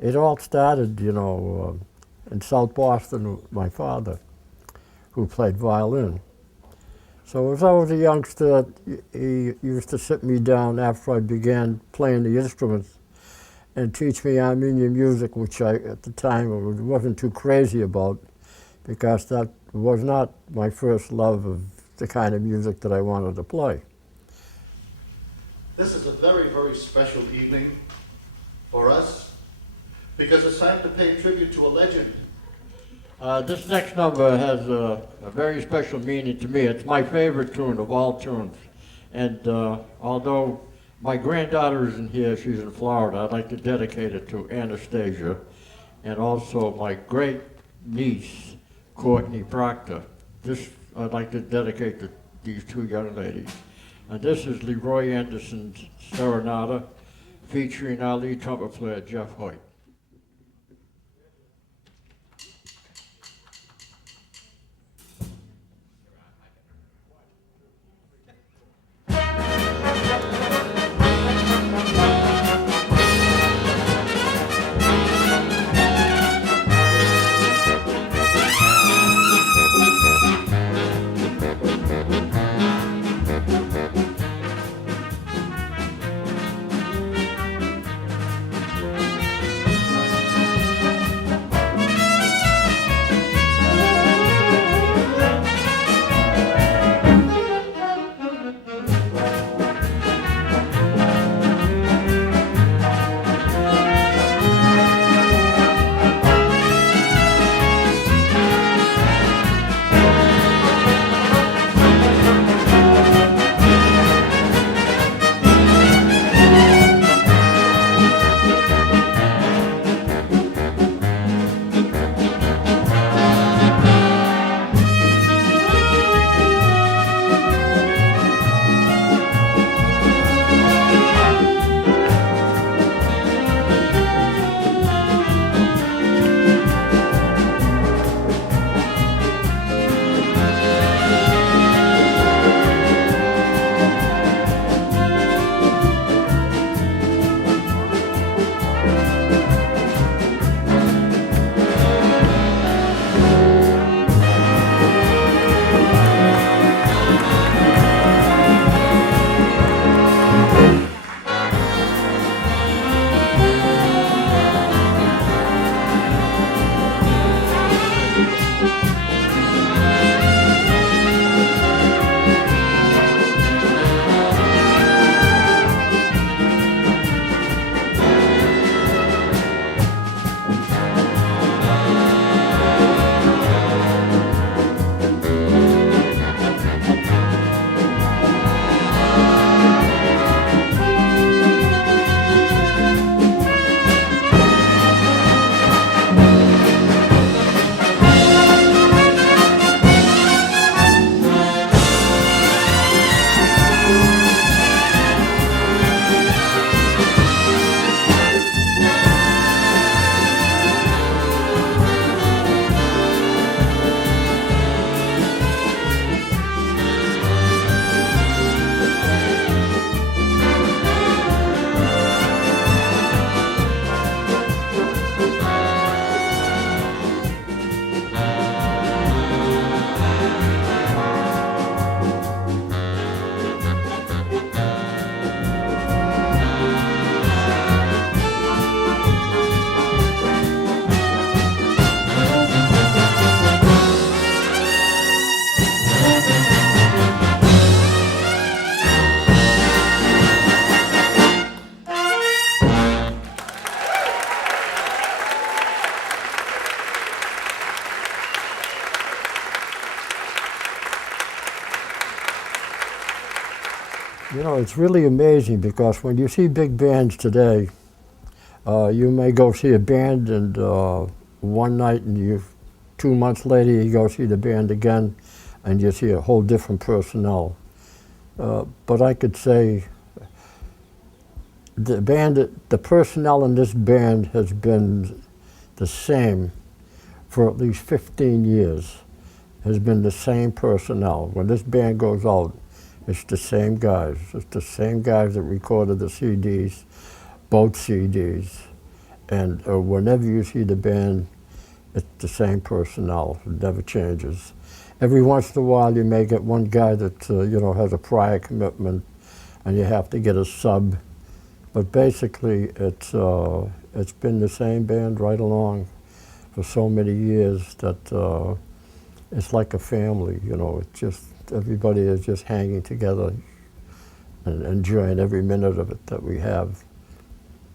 It all started, in South Boston with my father, who played violin. So as I was a youngster, he used to sit me down after I began playing the instruments and teach me Armenian music, which I, at the time, wasn't too crazy about, because that was not my first love of the kind of music that I wanted to play. This is a very, very special evening for us, because it's time to pay tribute to a legend. This next number has a very special meaning to me. It's my favorite tune of all tunes. And although my granddaughter isn't here, she's in Florida, I'd like to dedicate it to Anastasia, and also my great niece, Courtney Proctor. This I'd like to dedicate to these two young ladies. And this is Leroy Anderson's Serenata, featuring our lead trumpet player, Jeff Hoyt. It's really amazing, because when you see big bands today, you may go see a band and one night, and 2 months later you go see the band again and you see a whole different personnel. But I could say the personnel in this band has been the same for at least 15 years, has been the same personnel. When this band goes out, it's the same guys. It's the same guys that recorded the CDs, both CDs. And whenever you see the band, it's the same personnel. It never changes. Every once in a while, you may get one guy that has a prior commitment, and you have to get a sub. But basically, it's been the same band right along for so many years that it's like a family. It's just everybody is just hanging together and enjoying every minute of it that we have.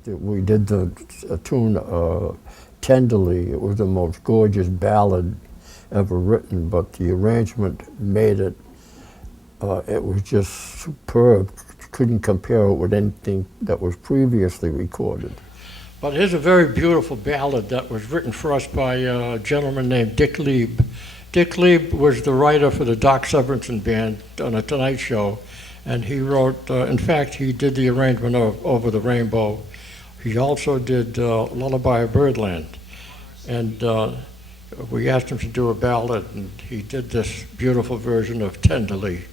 We did the tune Tenderly. It was the most gorgeous ballad ever written, but the arrangement made it, it was just superb. Couldn't compare it with anything that was previously recorded. But here's a very beautiful ballad that was written for us by a gentleman named Dick Lieb. Dick Lieb was the writer for the Doc Severinsen Band on The Tonight Show, and he wrote, in fact, he did the arrangement of Over the Rainbow. He also did Lullaby of Birdland, and we asked him to do a ballad, and he did this beautiful version of Tenderly.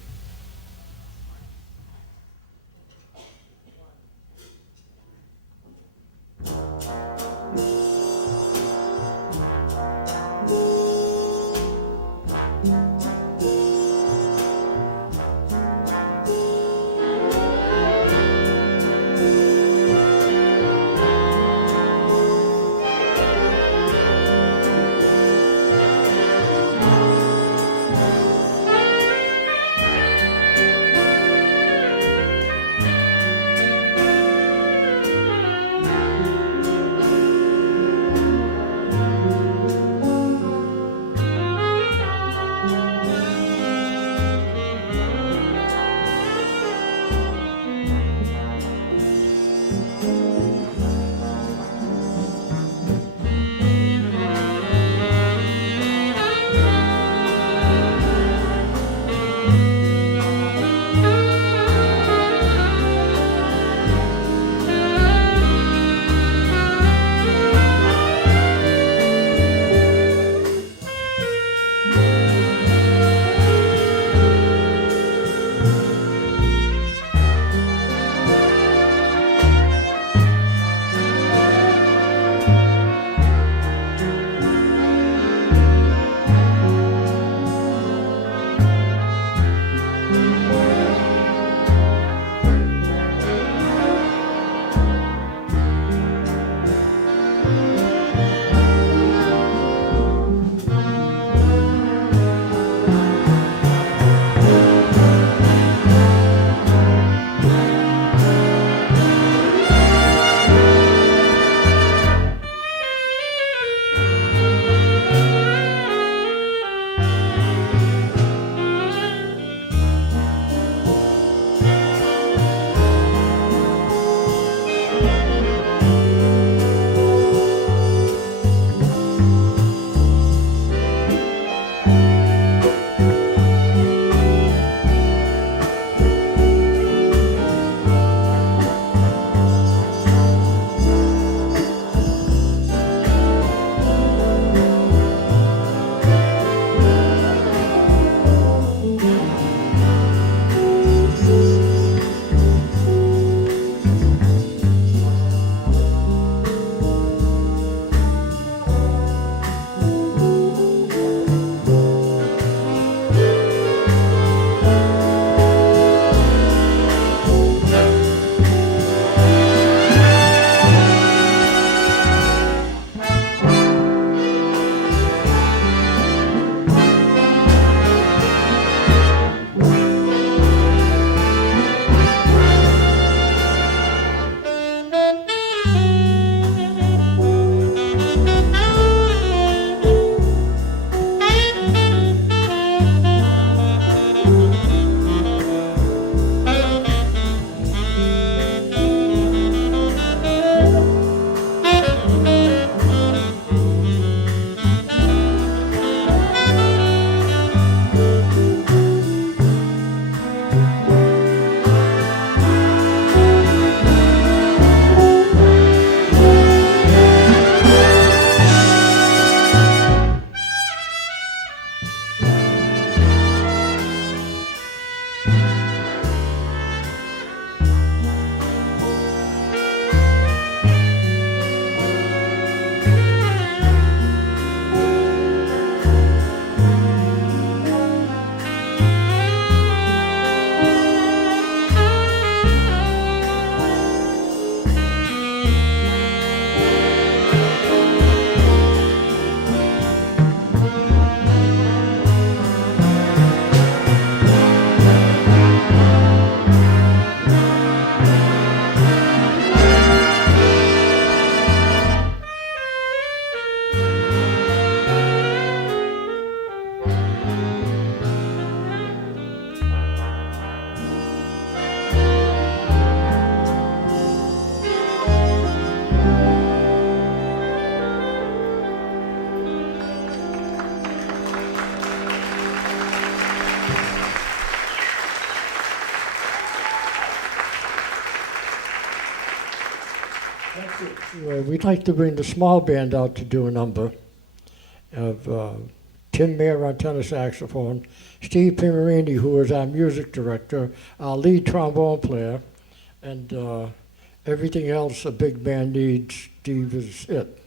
we'd like to bring the small band out to do a number of Tim Mayer on tenor saxophone, Steve Pimarini, who is our music director, our lead trombone player, and everything else a big band needs, Steve is it.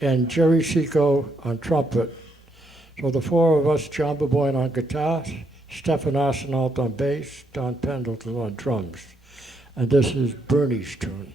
And Jerry Chico on trumpet. So the four of us, John Boboin on guitar, Stefan Arsenault on bass, Don Pendleton on drums. And this is Bernie's tune.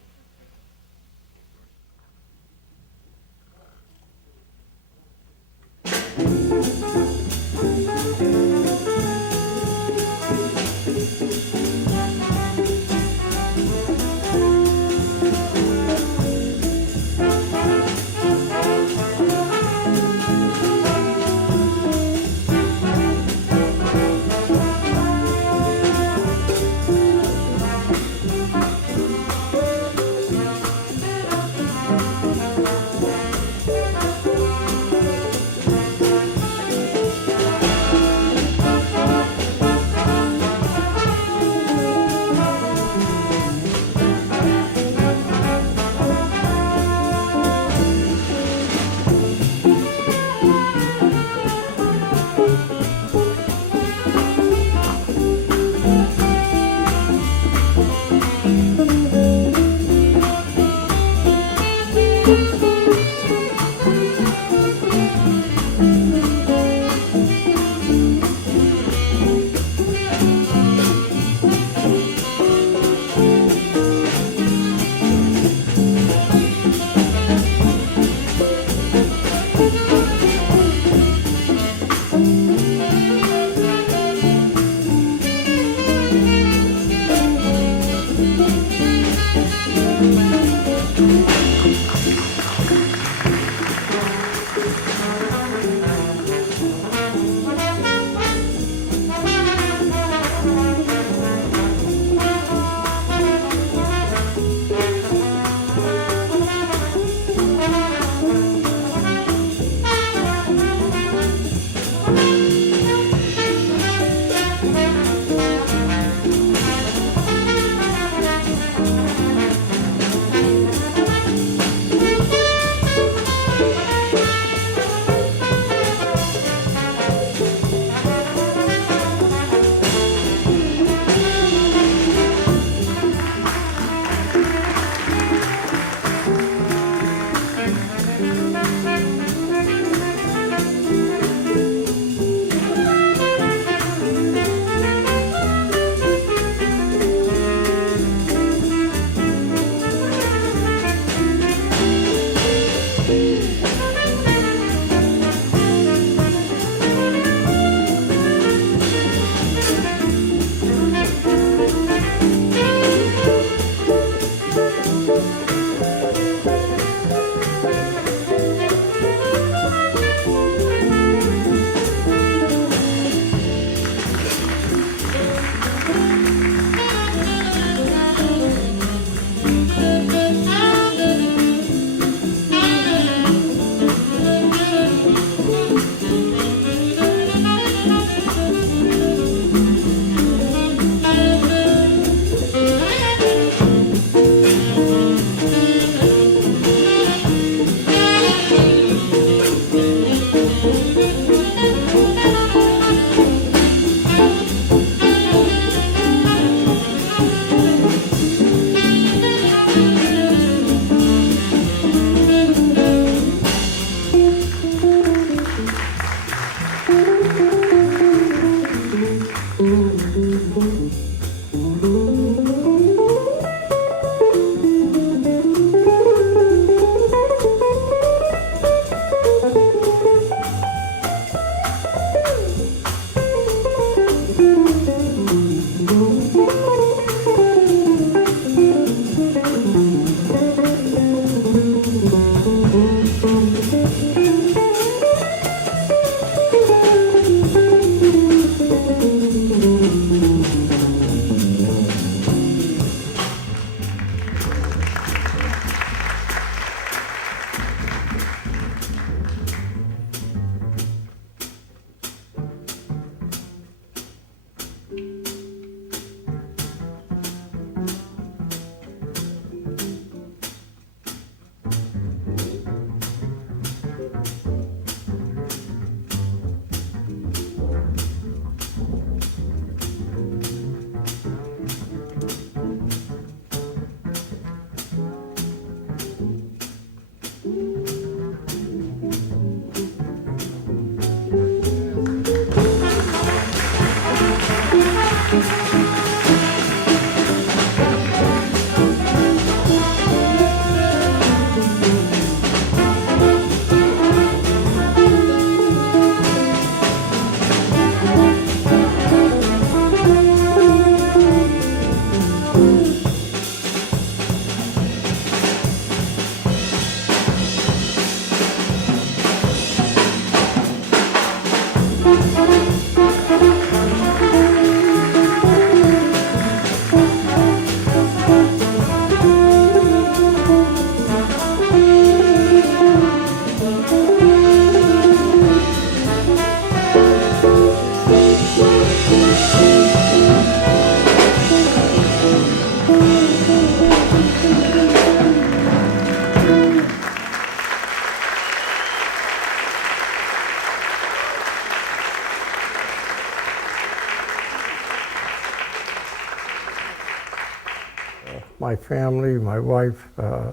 my family, my wife,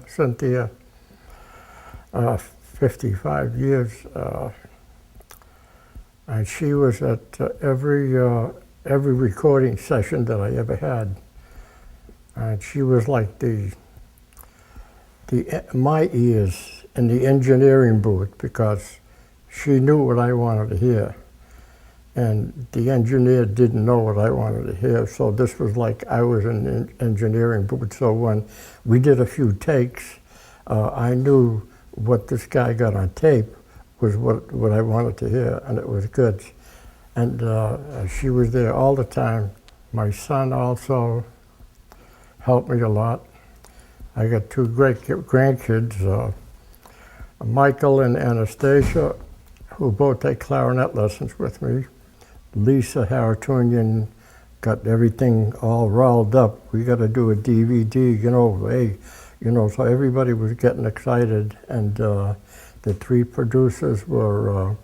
Cynthia, 55 years. And she was at every recording session that I ever had. And she was like my ears in the engineering booth, because she knew what I wanted to hear. And the engineer didn't know what I wanted to hear, so this was like I was in the engineering booth. So when we did a few takes, I knew what this guy got on tape was what I wanted to hear, and it was good. And she was there all the time. My son also helped me a lot. I got two great grandkids, Michael and Anastasia, who both take clarinet lessons with me. Lisa Haratunian got everything all rolled up. We got to do a DVD, so everybody was getting excited. And the three producers were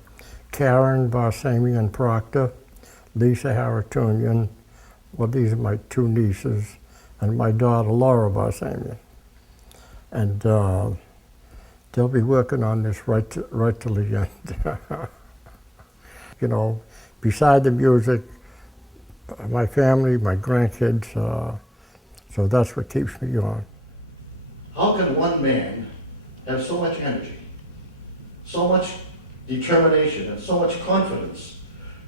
Karen Barsamian Proctor, Lisa Haratunian, well, these are my two nieces, and my daughter Laura Barsamian. And they'll be working on this right till the end. Beside the music, my family, my grandkids, so that's what keeps me going. How can one man have so much energy, so much determination, and so much confidence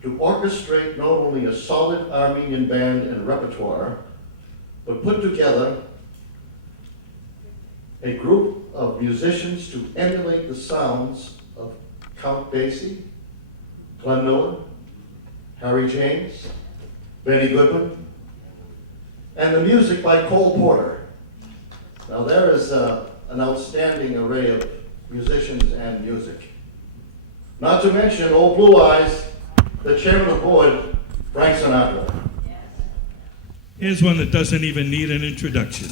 to orchestrate not only a solid Armenian band and repertoire, but put together a group of musicians to emulate the sounds of Count Basie, Glenn Miller, Harry James, Benny Goodman, and the music by Cole Porter. Now there is an outstanding array of musicians and music. Not to mention Old Blue Eyes, the chairman of the board, Frank Sinatra. Here's one that doesn't even need an introduction.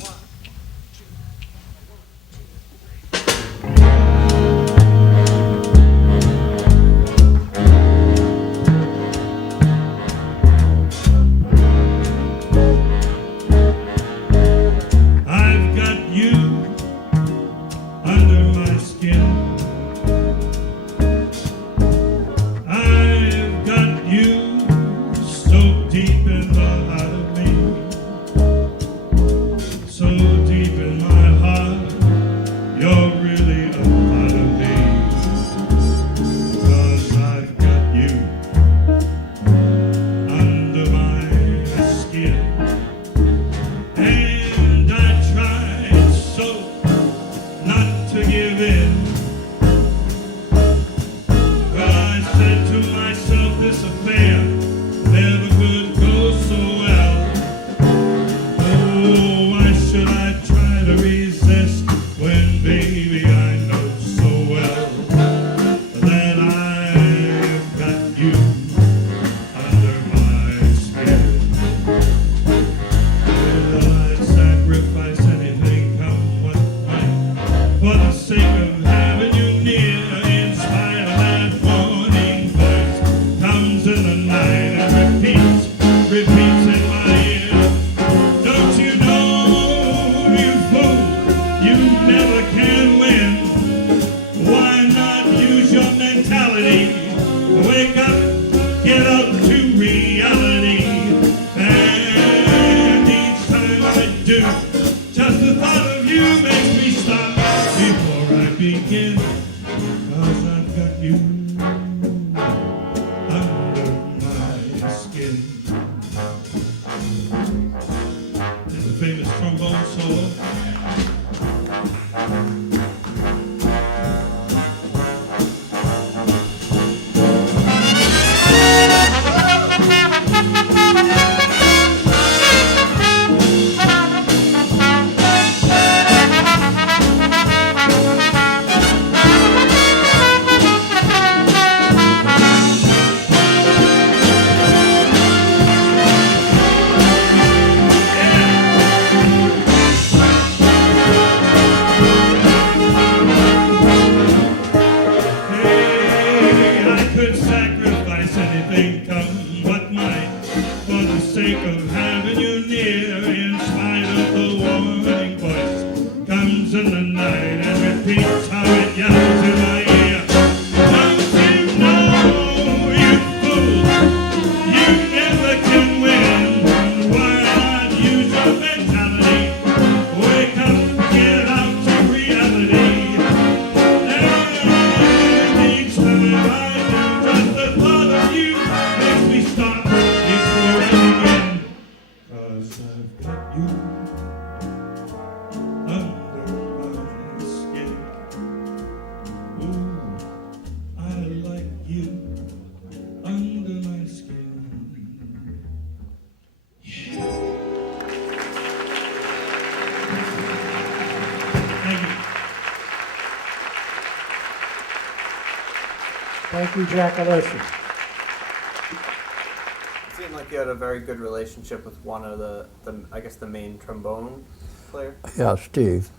Thank you, Jack Alessi. It seemed like you had a very good relationship with one of the I guess the main trombone player. Yeah, Steve.